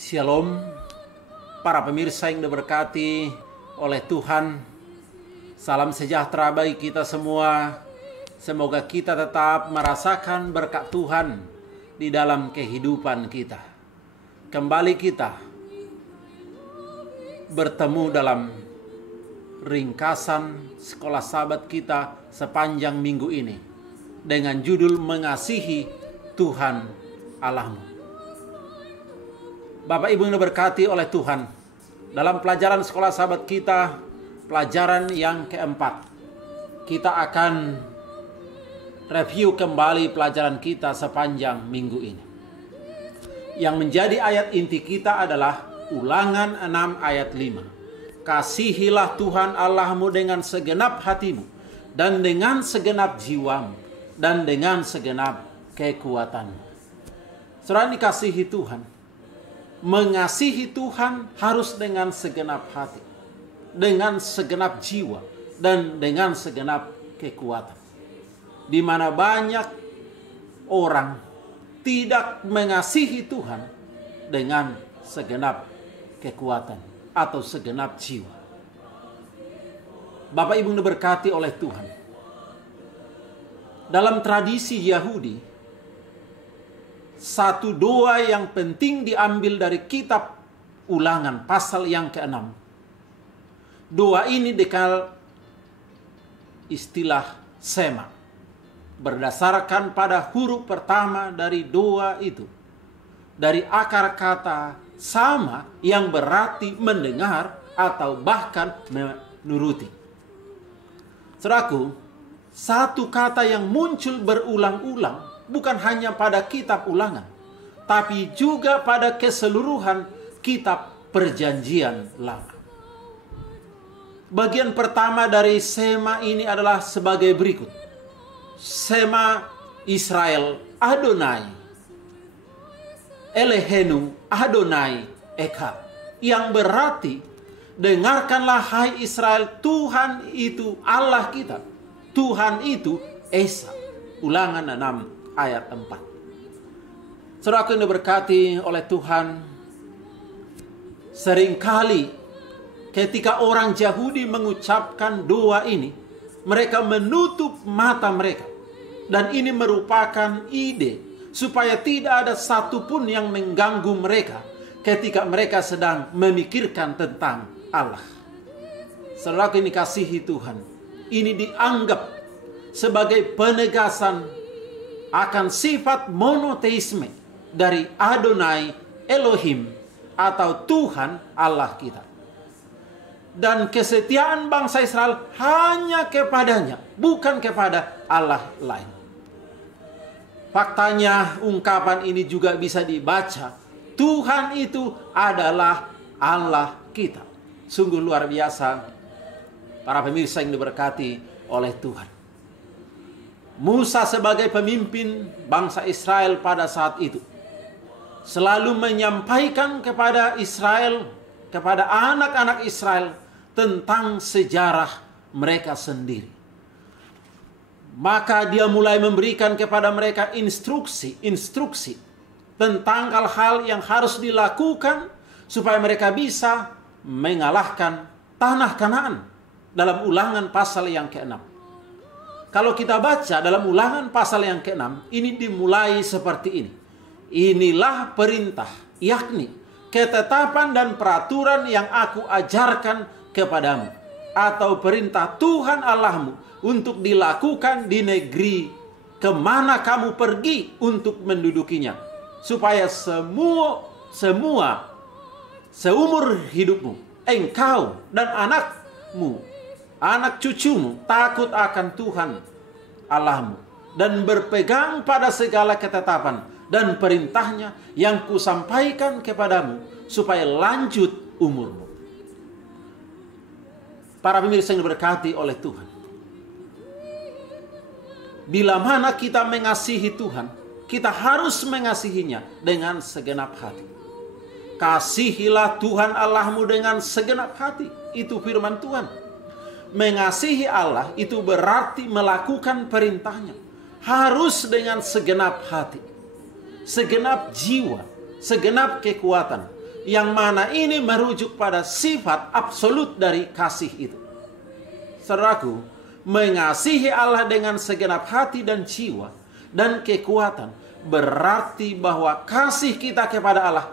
Shalom, para pemirsa yang diberkati oleh Tuhan. Salam sejahtera bagi kita semua. Semoga kita tetap merasakan berkat Tuhan di dalam kehidupan kita. Kembali kita bertemu dalam ringkasan sekolah sahabat kita sepanjang minggu ini dengan judul Mengasihi Tuhan Allahmu. Bapak Ibu yang diberkati oleh Tuhan, dalam pelajaran sekolah sahabat kita, pelajaran yang keempat, kita akan review kembali pelajaran kita sepanjang minggu ini. Yang menjadi ayat inti kita adalah Ulangan 6 ayat 5. Kasihilah Tuhan Allahmu dengan segenap hatimu, dan dengan segenap jiwamu, dan dengan segenap kekuatanmu. Saudara dikasihi Tuhan, mengasihi Tuhan harus dengan segenap hati, dengan segenap jiwa, dan dengan segenap kekuatan. Di mana banyak orang tidak mengasihi Tuhan dengan segenap kekuatan atau segenap jiwa. Bapak Ibu diberkati oleh Tuhan. Dalam tradisi Yahudi, satu doa yang penting diambil dari kitab Ulangan pasal yang ke-6. Doa ini dikenal istilah Sema, berdasarkan pada huruf pertama dari doa itu, dari akar kata sama yang berarti mendengar atau bahkan menuruti. Saudaraku, satu kata yang muncul berulang-ulang bukan hanya pada kitab Ulangan, tapi juga pada keseluruhan kitab Perjanjian Lama. Bagian pertama dari Sema ini adalah sebagai berikut. Sema Israel Adonai Elohenu Adonai Echad, yang berarti dengarkanlah hai Israel, Tuhan itu Allah kita, Tuhan itu Esa. Ulangan 6 ayat 4. Saudara yang diberkati oleh Tuhan, seringkali ketika orang Yahudi mengucapkan doa ini, mereka menutup mata mereka. Dan ini merupakan ide supaya tidak ada satupun yang mengganggu mereka ketika mereka sedang memikirkan tentang Allah. Saudara yang dikasihi Tuhan, ini dianggap sebagai penegasan akan sifat monoteisme dari Adonai Elohim atau Tuhan Allah kita. Dan kesetiaan bangsa Israel hanya kepadanya, bukan kepada Allah lain. Faktanya ungkapan ini juga bisa dibaca, Tuhan itu adalah Allah kita. Sungguh luar biasa para pemirsa yang diberkati oleh Tuhan. Musa sebagai pemimpin bangsa Israel pada saat itu selalu menyampaikan kepada Israel, kepada anak-anak Israel tentang sejarah mereka sendiri. Maka dia mulai memberikan kepada mereka instruksi tentang hal-hal yang harus dilakukan supaya mereka bisa mengalahkan tanah Kanaan dalam Ulangan pasal yang ke-6. Kalau kita baca dalam Ulangan pasal yang ke-6, ini dimulai seperti ini. Inilah perintah, yakni ketetapan dan peraturan yang aku ajarkan kepadamu, atau perintah Tuhan Allahmu untuk dilakukan di negeri kemana kamu pergi untuk mendudukinya, supaya seumur hidupmu, engkau dan anakmu, anak cucumu takut akan Tuhan Allahmu dan berpegang pada segala ketetapan dan perintahnya yang kusampaikan kepadamu supaya lanjut umurmu. Para pemirsa yang diberkati oleh Tuhan, bila mana kita mengasihi Tuhan, kita harus mengasihinya dengan segenap hati. Kasihilah Tuhan Allahmu dengan segenap hati. Itu firman Tuhan. Mengasihi Allah itu berarti melakukan perintahnya. Harus dengan segenap hati, segenap jiwa, segenap kekuatan, Yang mana ini merujuk pada sifat absolut dari kasih itu. Saudaraku, mengasihi Allah dengan segenap hati dan jiwa dan kekuatan berarti bahwa kasih kita kepada Allah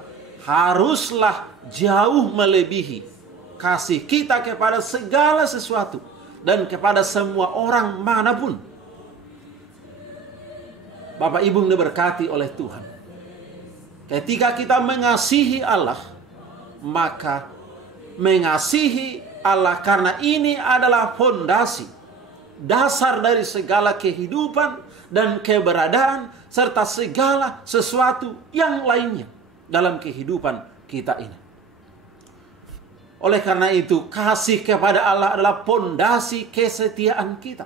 haruslah jauh melebihi kasih kita kepada segala sesuatu dan kepada semua orang manapun. Bapak Ibu yang diberkati oleh Tuhan, ketika kita mengasihi Allah, maka mengasihi Allah karena ini adalah fondasi, dasar dari segala kehidupan dan keberadaan serta segala sesuatu yang lainnya dalam kehidupan kita ini. Oleh karena itu, kasih kepada Allah adalah fondasi kesetiaan kita.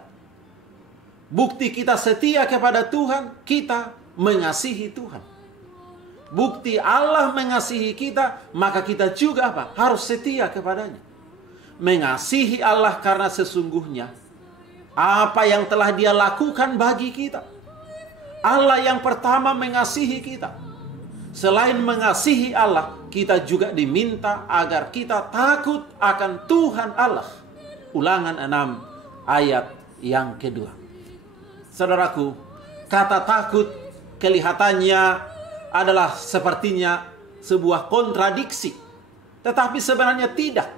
Bukti kita setia kepada Tuhan, kita mengasihi Tuhan. Bukti Allah mengasihi kita, maka kita juga apa? Harus setia kepadanya. Mengasihi Allah karena sesungguhnya apa yang telah Dia lakukan bagi kita. Allah yang pertama mengasihi kita. Selain mengasihi Allah, kita juga diminta agar kita takut akan Tuhan Allah. Ulangan 6 ayat yang kedua. Saudaraku, kata takut kelihatannya adalah sepertinya sebuah kontradiksi. Tetapi sebenarnya tidak.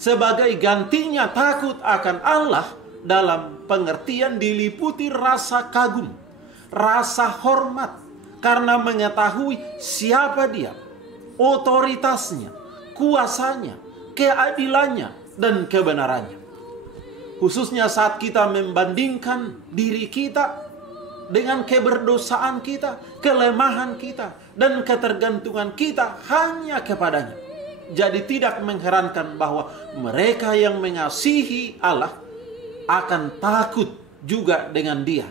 Sebagai gantinya takut akan Allah dalam pengertian diliputi rasa kagum, rasa hormat, karena mengetahui siapa Dia, otoritasnya, kuasanya, keadilannya, dan kebenarannya. Khususnya saat kita membandingkan diri kita dengan keberdosaan kita, kelemahan kita, dan ketergantungan kita hanya kepadanya. Jadi tidak mengherankan bahwa mereka yang mengasihi Allah akan takut juga dengan Dia.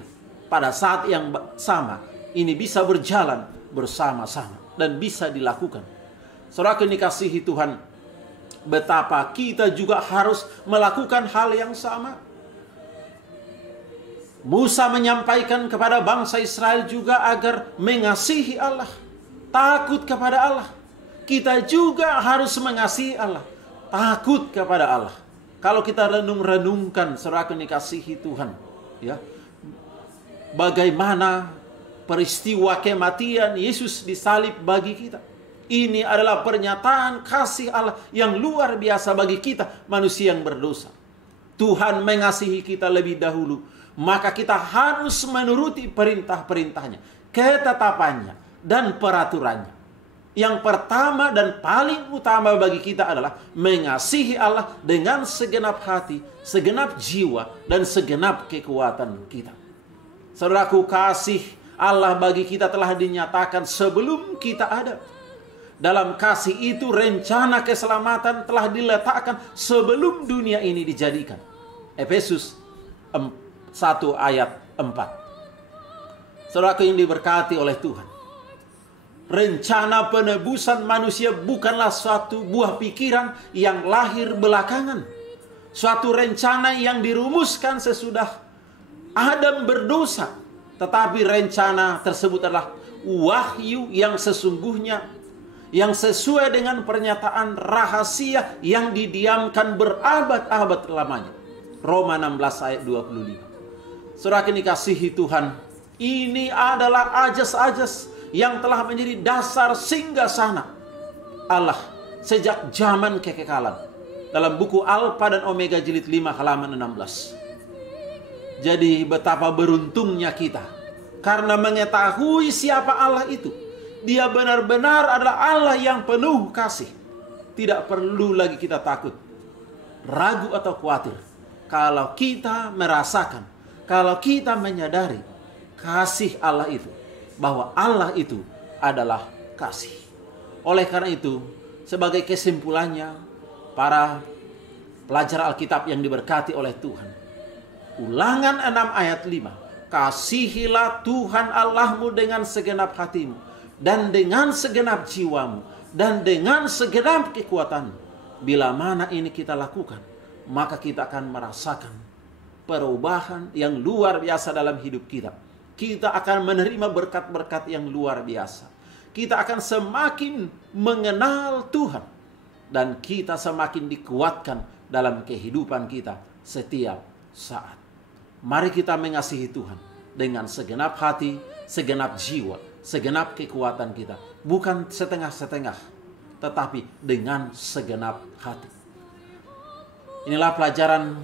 Pada saat yang sama, ini bisa berjalan bersama-sama dan bisa dilakukan. Saudara yang dikasihi Tuhan, betapa kita juga harus melakukan hal yang sama. Musa menyampaikan kepada bangsa Israel juga agar mengasihi Allah, takut kepada Allah. Kita juga harus mengasihi Allah, takut kepada Allah. Kalau kita renung-renungkan, saudara yang dikasihi Tuhan, ya, bagaimana peristiwa kematian Yesus disalib bagi kita. Ini adalah pernyataan kasih Allah yang luar biasa bagi kita, manusia yang berdosa. Tuhan mengasihi kita lebih dahulu, maka kita harus menuruti perintah-perintahnya, ketetapannya, dan peraturannya. Yang pertama dan paling utama bagi kita adalah mengasihi Allah dengan segenap hati, segenap jiwa, dan segenap kekuatan kita. Saudaraku, kasih Allah bagi kita telah dinyatakan sebelum kita ada. Dalam kasih itu rencana keselamatan telah diletakkan sebelum dunia ini dijadikan. Efesus 1 ayat 4. Saudaraku yang diberkati oleh Tuhan, rencana penebusan manusia bukanlah suatu buah pikiran yang lahir belakangan. Suatu rencana yang dirumuskan sesudah Adam berdosa. Tetapi rencana tersebut adalah wahyu yang sesungguhnya, yang sesuai dengan pernyataan rahasia yang didiamkan berabad-abad lamanya. Roma 16 ayat 25. Saudara yang dikasihi Tuhan, ini adalah ajas-ajas yang telah menjadi dasar singgasana Allah sejak zaman kekekalan. Dalam buku Alfa dan Omega jilid 5 halaman 16. Jadi betapa beruntungnya kita karena mengetahui siapa Allah itu. Dia benar-benar adalah Allah yang penuh kasih. Tidak perlu lagi kita takut, ragu atau khawatir. Kalau kita merasakan, kalau kita menyadari kasih Allah itu, bahwa Allah itu adalah kasih. Oleh karena itu, sebagai kesimpulannya, para pelajar Alkitab yang diberkati oleh Tuhan, Ulangan 6 ayat 5. Kasihilah Tuhan Allahmu dengan segenap hatimu, dan dengan segenap jiwamu, dan dengan segenap kekuatanmu. Bila mana ini kita lakukan, maka kita akan merasakan perubahan yang luar biasa dalam hidup kita. Kita akan menerima berkat-berkat yang luar biasa. kita akan semakin mengenal Tuhan. Dan kita semakin dikuatkan dalam kehidupan kita setiap saat. Mari kita mengasihi Tuhan dengan segenap hati, segenap jiwa, segenap kekuatan kita. Bukan setengah-setengah, tetapi dengan segenap hati. Inilah pelajaran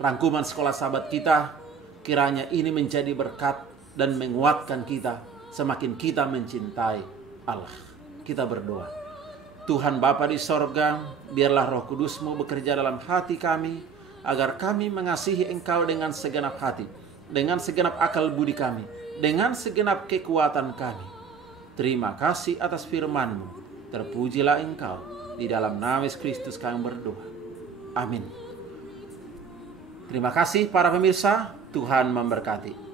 rangkuman sekolah sahabat kita. Kiranya ini menjadi berkat dan menguatkan kita semakin kita mencintai Allah. Kita berdoa. Tuhan Bapa di sorga, biarlah Roh Kudus-Mu bekerja dalam hati kami, agar kami mengasihi Engkau dengan segenap hati, dengan segenap akal budi kami, dengan segenap kekuatan kami. Terima kasih atas firman-Mu. Terpujilah Engkau. Di dalam nama Yesus Kristus kami berdoa. Amin. Terima kasih para pemirsa. Tuhan memberkati.